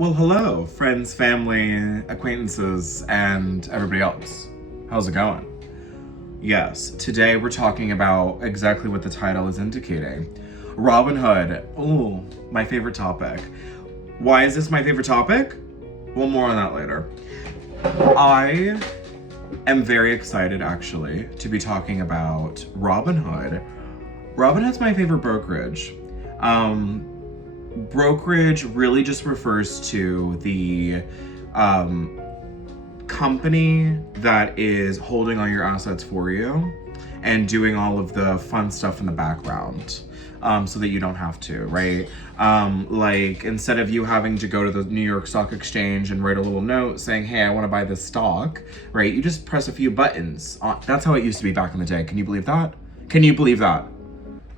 Well, hello, friends, family, acquaintances, and everybody else. How's it going? Yes, today we're talking about exactly what the title is indicating. Robinhood. Ooh, my favorite topic. Why is this my favorite topic? Well, more on that later. I am very excited, actually, to be talking about Robinhood. Robinhood's my favorite brokerage. Brokerage really just refers to the company that is holding all your assets for you and doing all of the fun stuff in the background, so that you don't have to, right? Like, instead of you having to go to the New York Stock Exchange and write a little note saying, hey, I want to buy this stock, right? You just press a few buttons. That's how it used to be back in the day. Can you believe that? Can you believe that?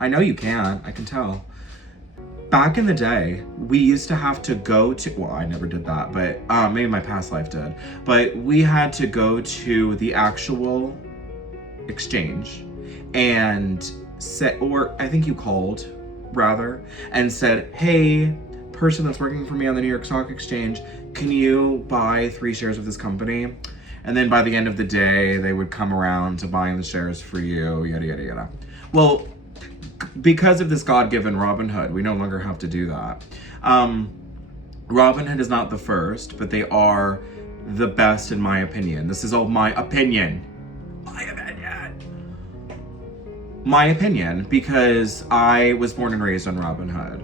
I know you can. I can tell. Back in the day, we used to have to go to, well, I never did that, but maybe my past life did, but we had to go to the actual exchange and or I think you called, rather, and said, hey, person that's working for me on the New York Stock Exchange, can you buy 3 shares of this company? And then by the end of the day, they would come around to buying the shares for you, yada, yada, yada. Well, because of this God-given Robinhood, we no longer have to do that. Robinhood is not the first, but they are the best in my opinion. This is all my opinion. My opinion, because I was born and raised on Robinhood.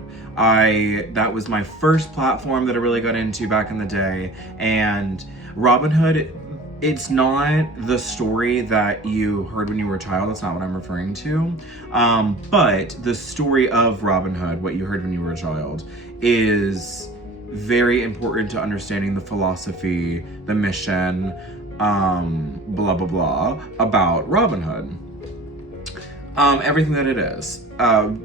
That was my first platform that I really got into back in the day. And Robinhood, it's not the story that you heard when you were a child. That's not what I'm referring to. But the story of Robinhood, what you heard when you were a child, is very important to understanding the philosophy, the mission, blah, blah, blah, about Robinhood. Everything that it is.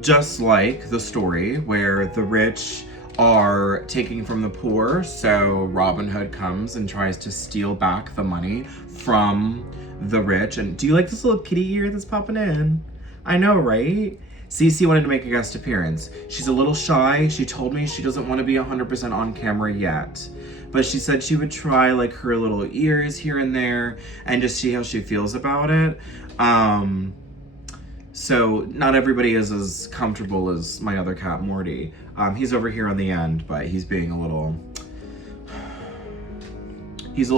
Just like the story where the rich are taking from the poor, so Robinhood comes and tries to steal back the money from the rich. And do you like this little kitty ear that's popping in? I know, right? Cece wanted to make a guest appearance. She's a little shy. She told me she doesn't want to be 100% on camera yet, but she said she would try like her little ears here and there and just see how she feels about it. So not everybody is as comfortable as my other cat, Morty. He's over here on the end, but he's being a little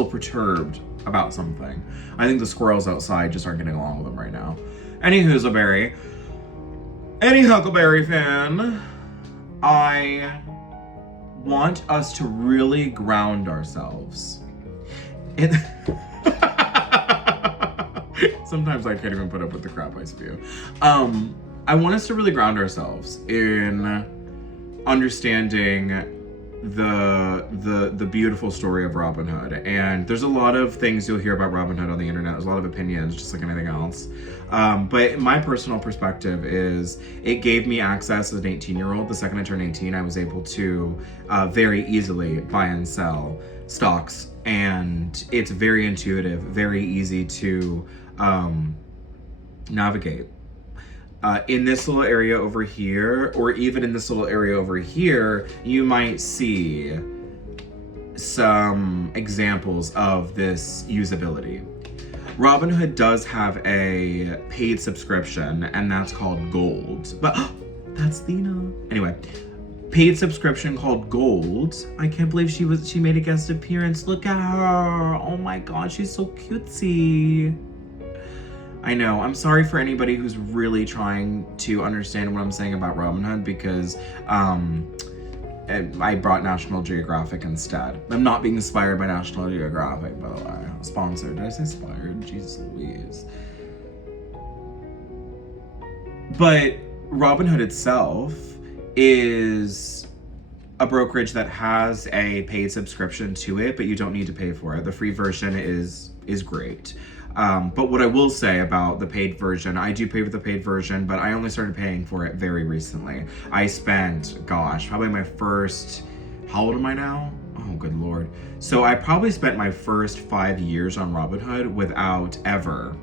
perturbed about something. I think the squirrels outside just aren't getting along with him right now. Any Huckleberry fan, I want us to really ground ourselves. Sometimes I can't even put up with the crap I spew. I want us to really ground ourselves in understanding the beautiful story of Robinhood. And there's a lot of things you'll hear about Robinhood on the internet. There's a lot of opinions, just like anything else. But my personal perspective is it gave me access as an 18-year-old. The second I turned 18, I was able to very easily buy and sell stocks. And it's very intuitive, very easy to navigate. In this little area over here, or even in this little area over here, you might see some examples of this usability. Robinhood does have a paid subscription, and that's called Gold. But that's Thena. Anyway, paid subscription called Gold. I can't believe she made a guest appearance. Look at her. Oh my god, she's so cutesy. I know. I'm sorry for anybody who's really trying to understand what I'm saying about Robinhood, because I brought National Geographic instead. I'm not being inspired by National Geographic, by the way. Sponsored. Did I say inspired? Jesus Louise. But Robinhood itself is a brokerage that has a paid subscription to it, but you don't need to pay for it. The free version is great. But what I will say about the paid version, I do pay for the paid version, but I only started paying for it very recently. I spent, gosh, probably my first, how old am I now? Oh, good Lord. So I probably spent my first 5 years on Robinhood without ever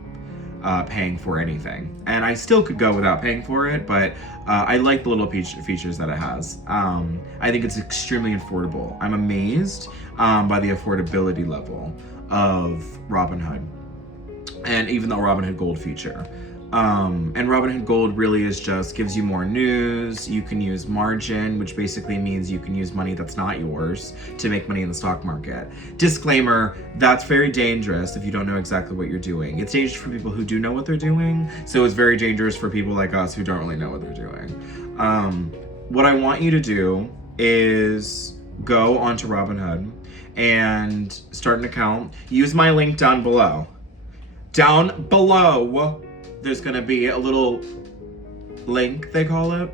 paying for anything. And I still could go without paying for it, but I like the little features that it has. I think it's extremely affordable. I'm amazed by the affordability level of Robinhood, and even the Robinhood Gold feature. And Robinhood Gold really is just gives you more news. You can use margin, which basically means you can use money that's not yours to make money in the stock market. Disclaimer, that's very dangerous if you don't know exactly what you're doing. It's dangerous for people who do know what they're doing, so it's very dangerous for people like us who don't really know what they're doing. What I want you to do is go onto Robinhood and start an account. Use my link down below. Down below, there's gonna be a little link, they call it,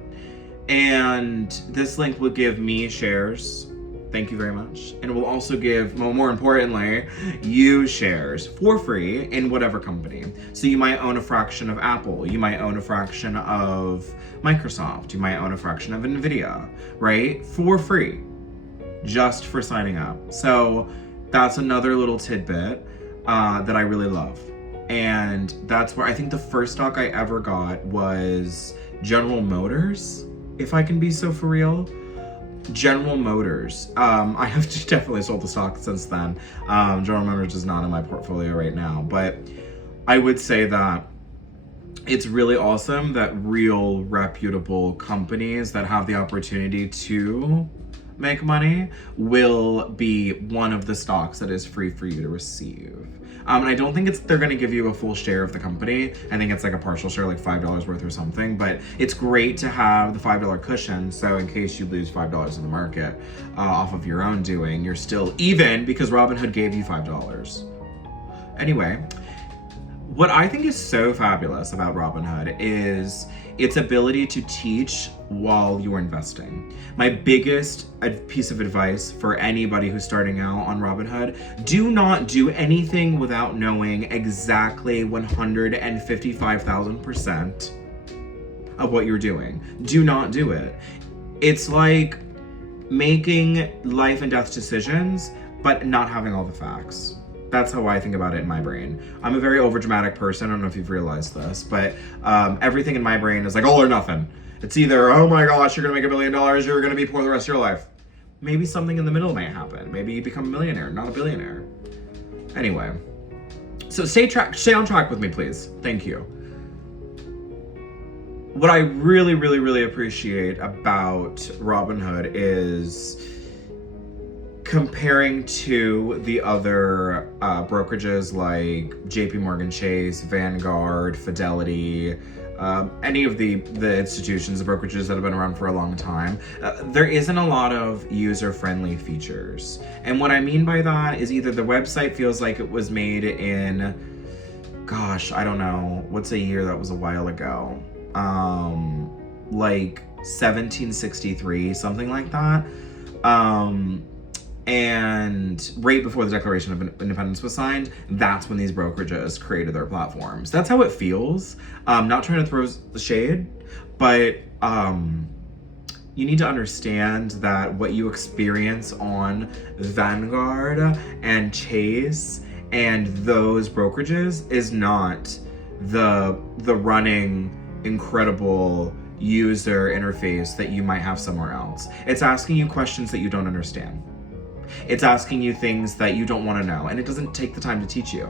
and this link will give me shares. Thank you very much. And it will also give, more importantly, you shares for free in whatever company. So you might own a fraction of Apple, you might own a fraction of Microsoft, you might own a fraction of Nvidia, right? For free, just for signing up. So that's another little tidbit that I really love. And that's where I think the first stock I ever got was General Motors, if I can be so for real. General Motors. I have definitely sold the stock since then. General Motors is not in my portfolio right now, but I would say that it's really awesome that real reputable companies that have the opportunity to make money will be one of the stocks that is free for you to receive. And I don't think they're gonna give you a full share of the company. I think it's like a partial share, like $5 worth or something, but it's great to have the $5 cushion, so in case you lose $5 in the market off of your own doing, you're still even because Robinhood gave you $5. Anyway, what I think is so fabulous about Robinhood is its ability to teach while you're investing. My biggest piece of advice for anybody who's starting out on Robinhood, do not do anything without knowing exactly 155,000% of what you're doing. Do not do it. It's like making life and death decisions, but not having all the facts. That's how I think about it in my brain. I'm a very overdramatic person. I don't know if you've realized this, but everything in my brain is like all or nothing. It's either, oh my gosh, you're gonna make $1 billion, you're gonna be poor the rest of your life. Maybe something in the middle may happen. Maybe you become a millionaire, not a billionaire. Anyway, so stay on track with me, please. Thank you. What I really, really, really appreciate about Robinhood is comparing to the other brokerages like JP Morgan Chase, Vanguard, Fidelity, any of the institutions, the brokerages that have been around for a long time, there isn't a lot of user-friendly features. And what I mean by that is either the website feels like it was made in, gosh, I don't know, what's a year that was a while ago? Like 1763, something like that. And right before the Declaration of Independence was signed, that's when these brokerages created their platforms. That's how it feels. Not trying to throw the shade, but you need to understand that what you experience on Vanguard and Chase and those brokerages is not the running incredible user interface that you might have somewhere else. It's asking you questions that you don't understand. It's asking you things that you don't want to know, and it doesn't take the time to teach you.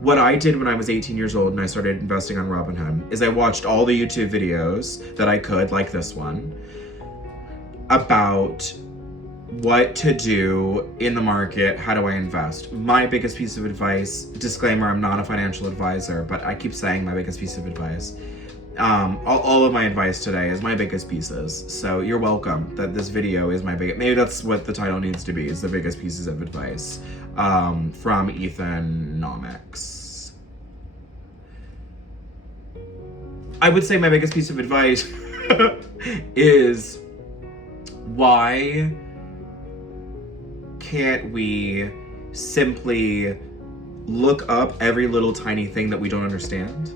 What I did when I was 18 years old and I started investing on Robinhood is I watched all the YouTube videos that I could, like this one, about what to do in the market, how do I invest. My biggest piece of advice, disclaimer, I'm not a financial advisor, but I keep saying my biggest piece of advice. All of my advice today is my biggest pieces. So you're welcome that this video is my biggest, maybe that's what the title needs to be, is the biggest pieces of advice from ETHAN-NOMICS. I would say my biggest piece of advice is why can't we simply look up every little tiny thing that we don't understand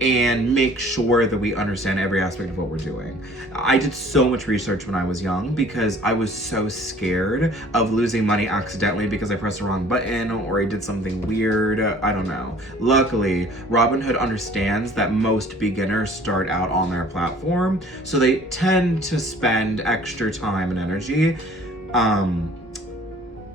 and make sure that we understand every aspect of what we're doing. I did so much research when I was young because I was so scared of losing money accidentally because I pressed the wrong button or I did something weird. I don't know. Luckily, Robinhood understands that most beginners start out on their platform, so they tend to spend extra time and energy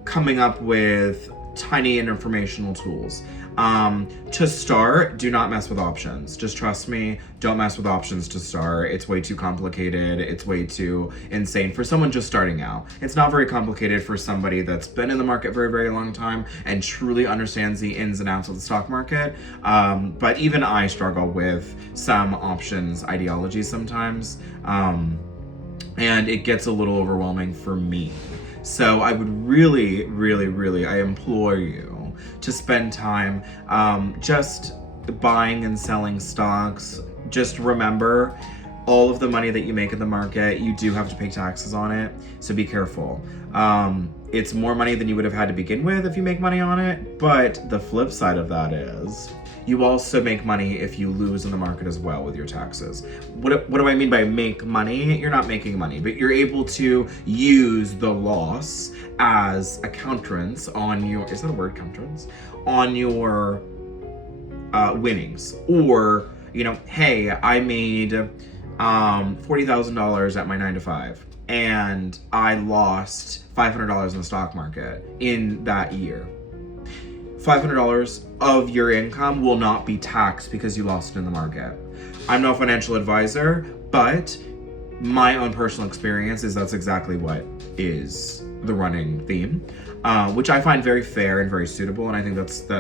coming up with tiny and informational tools. To start, do not mess with options. Just trust me, don't mess with options to start. It's way too complicated. It's way too insane for someone just starting out. It's not very complicated for somebody that's been in the market for a very long time and truly understands the ins and outs of the stock market. But even I struggle with some options ideology sometimes. And it gets a little overwhelming for me. So I would really, I implore you to spend time just buying and selling stocks. Just remember, all of the money that you make in the market, you do have to pay taxes on it, so be careful. It's more money than you would have had to begin with if you make money on it, but the flip side of that is you also make money if you lose in the market as well with your taxes. What do I mean by make money? You're not making money, but you're able to use the loss as a countenance on your, is that a word, countenance? On your winnings. Or, you know, hey, I made $40,000 at my 9-to-5 and I lost $500 in the stock market in that year. $500 of your income will not be taxed because you lost it in the market. I'm no financial advisor, but my own personal experience is that's exactly what is the running theme, which I find very fair and very suitable, and I think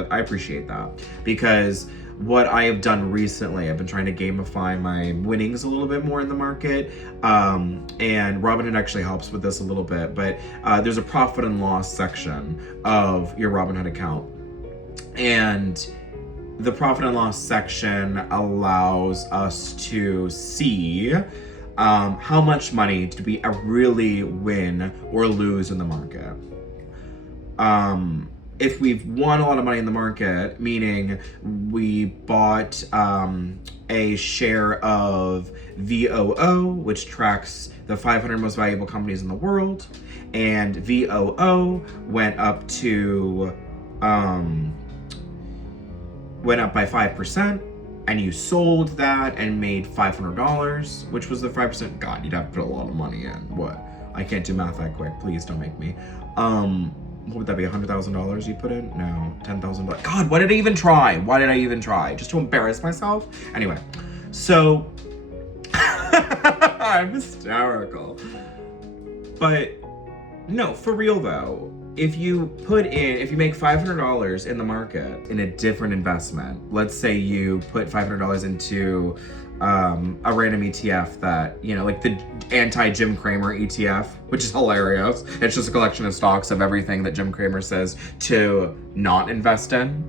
I appreciate that, because what I have done recently, I've been trying to gamify my winnings a little bit more in the market, and Robinhood actually helps with this a little bit, but there's a profit and loss section of your Robinhood account. And the profit and loss section allows us to see how much money did we really win or lose in the market. If we've won a lot of money in the market, meaning we bought a share of VOO, which tracks the 500 most valuable companies in the world, and VOO went up by 5%, and you sold that and made $500, which was the 5%. God, you'd have to put a lot of money in. What? I can't do math that quick. Please don't make me. What would that be? $100,000 you put in? No, $10,000. God, why did I even try? Why did I even try? Just to embarrass myself? Anyway, so I'm hysterical. But no, for real though, if you make $500 in the market in a different investment, let's say you put $500 into a random ETF that, you know, like the anti-Jim Cramer ETF, which is hilarious. It's just a collection of stocks of everything that Jim Cramer says to not invest in.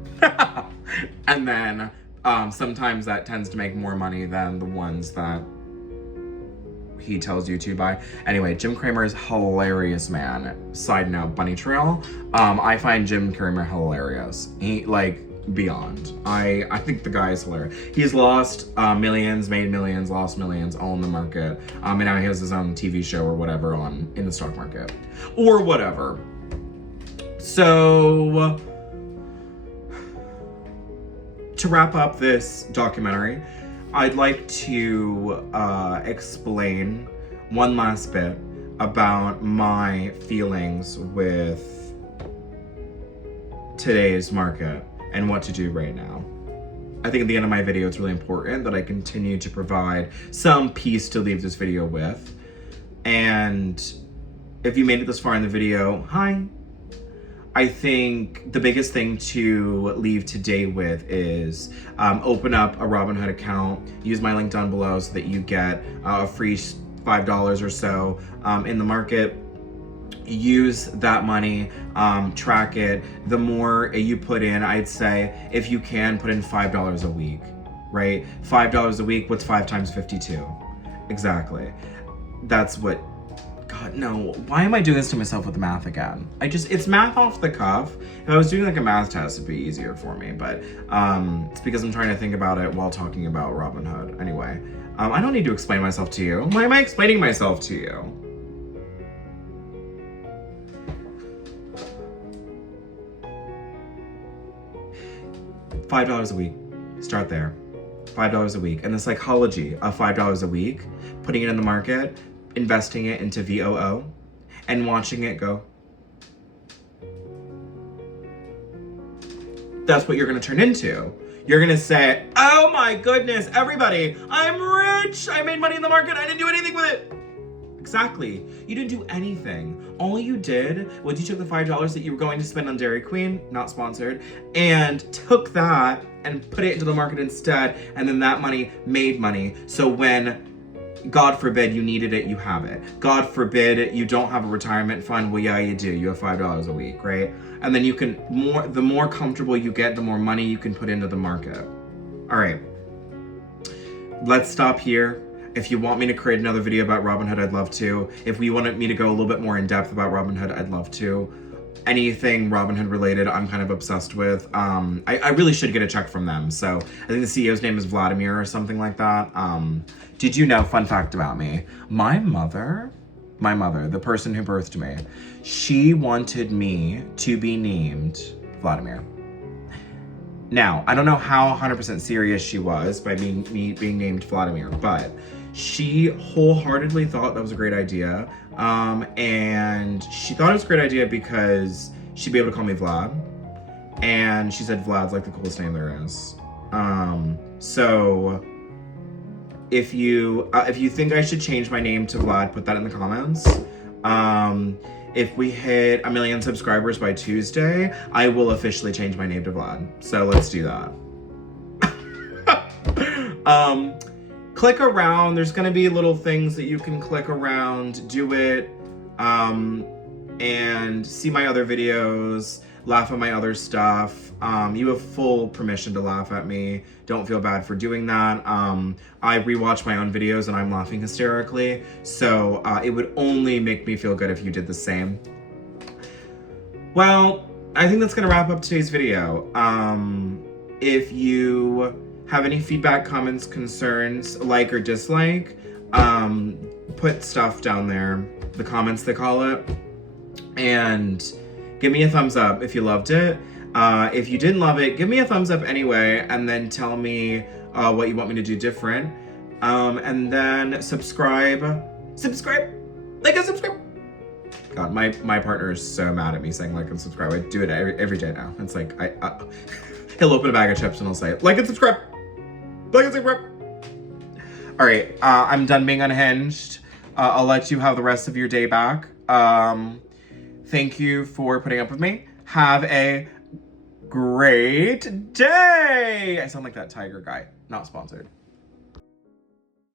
And then sometimes that tends to make more money than the ones that he tells you to buy. Anyway, Jim Cramer is hilarious, man. Side note, bunny trail. I find Jim Cramer hilarious. He, like, beyond. I think the guy is hilarious. He's lost millions, made millions, lost millions, all in the market. And now he has his own TV show or whatever in the stock market. Or whatever. So, to wrap up this documentary, I'd like to explain one last bit about my feelings with today's market and what to do right now. I think at the end of my video, it's really important that I continue to provide some peace to leave this video with. And if you made it this far in the video, hi. I think the biggest thing to leave today with is open up a Robinhood account, use my link down below so that you get a free $5 or so in the market. Use that money, track it. The more you put in, I'd say, if you can, put in $5 a week, right? $5 a week, what's 5 times 52? Exactly. That's what God, no. Why am I doing this to myself with the math again? It's math off the cuff. If I was doing like a math test, it'd be easier for me, but it's because I'm trying to think about it while talking about Robinhood. Anyway, I don't need to explain myself to you. Why am I explaining myself to you? $5 a week. Start there. $5 a week. And the psychology of $5 a week, putting it in the market, investing it into VOO, and watching it go. That's what you're gonna turn into. You're gonna say, oh my goodness, everybody, I'm rich! I made money in the market, I didn't do anything with it. Exactly. You didn't do anything. All you did was you took the $5 that you were going to spend on Dairy Queen, not sponsored, and took that and put it into the market instead, and then that money made money. So when, God forbid, you needed it, you have it. God forbid you don't have a retirement fund, well, yeah, you do. You have $5 a week, right? And then you can, the more comfortable you get, the more money you can put into the market. All right. Let's stop here. If you want me to create another video about Robinhood, I'd love to. If we wanted me to go a little bit more in depth about Robinhood, I'd love to. Anything Robinhood related, I'm kind of obsessed with. I really should get a check from them. So I think the CEO's name is Vladimir or something like that. Did you know, fun fact about me, my mother, the person who birthed me, she wanted me to be named Vladimir. Now, I don't know how 100% serious she was by me being named Vladimir, but she wholeheartedly thought that was a great idea. And she thought it was a great idea because she'd be able to call me Vlad. And she said Vlad's like the coolest name there is. So if you think I should change my name to Vlad, put that in the comments. If we hit 1 million subscribers by Tuesday, I will officially change my name to Vlad. So let's do that. Click around. There's gonna be little things that you can click around, do it, and see my other videos, laugh at my other stuff. You have full permission to laugh at me. Don't feel bad for doing that. I rewatch my own videos and I'm laughing hysterically, so it would only make me feel good if you did the same. Well, I think that's gonna wrap up today's video. If you have any feedback, comments, concerns, like or dislike, put stuff down there, the comments they call it, and give me a thumbs up if you loved it. If you didn't love it, give me a thumbs up anyway, and then tell me what you want me to do different. And then subscribe, like and subscribe. God, my partner is so mad at me saying like and subscribe. I do it every day now. It's like, he'll open a bag of chips and he'll say, like and subscribe. Like and subscribe. All right, I'm done being unhinged. I'll let you have the rest of your day back. Thank you for putting up with me. Have a great day. I sound like that tiger guy. Not sponsored.